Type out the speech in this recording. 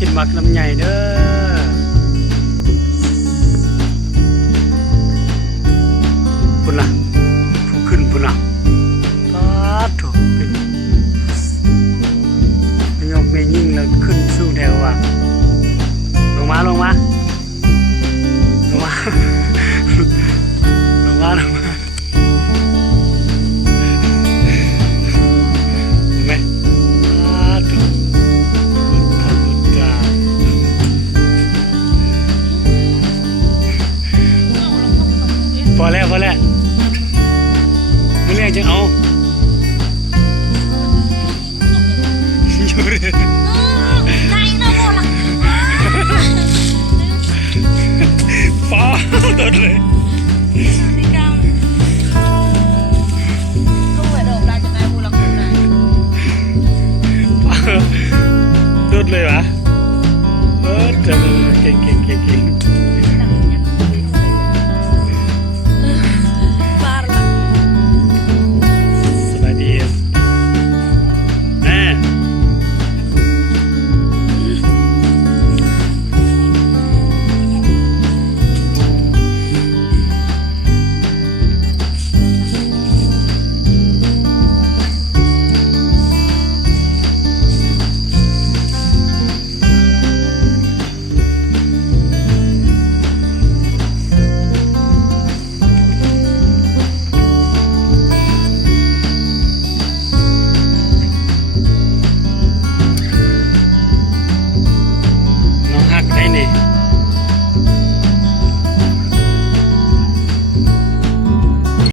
กินหมักน้ำใหญ่เด้อพุ่นล่ะผู้ขึ้นพุ่นล่ะปาดโถเป็นยกไม่ยิ่งเลยขึ้นสู้แถวอ่ะลงมาลงมาลงมาลงมาลงมาเห็นไหมปาดโถพอแล้วไม่เรียกจะเอาอยู่เลย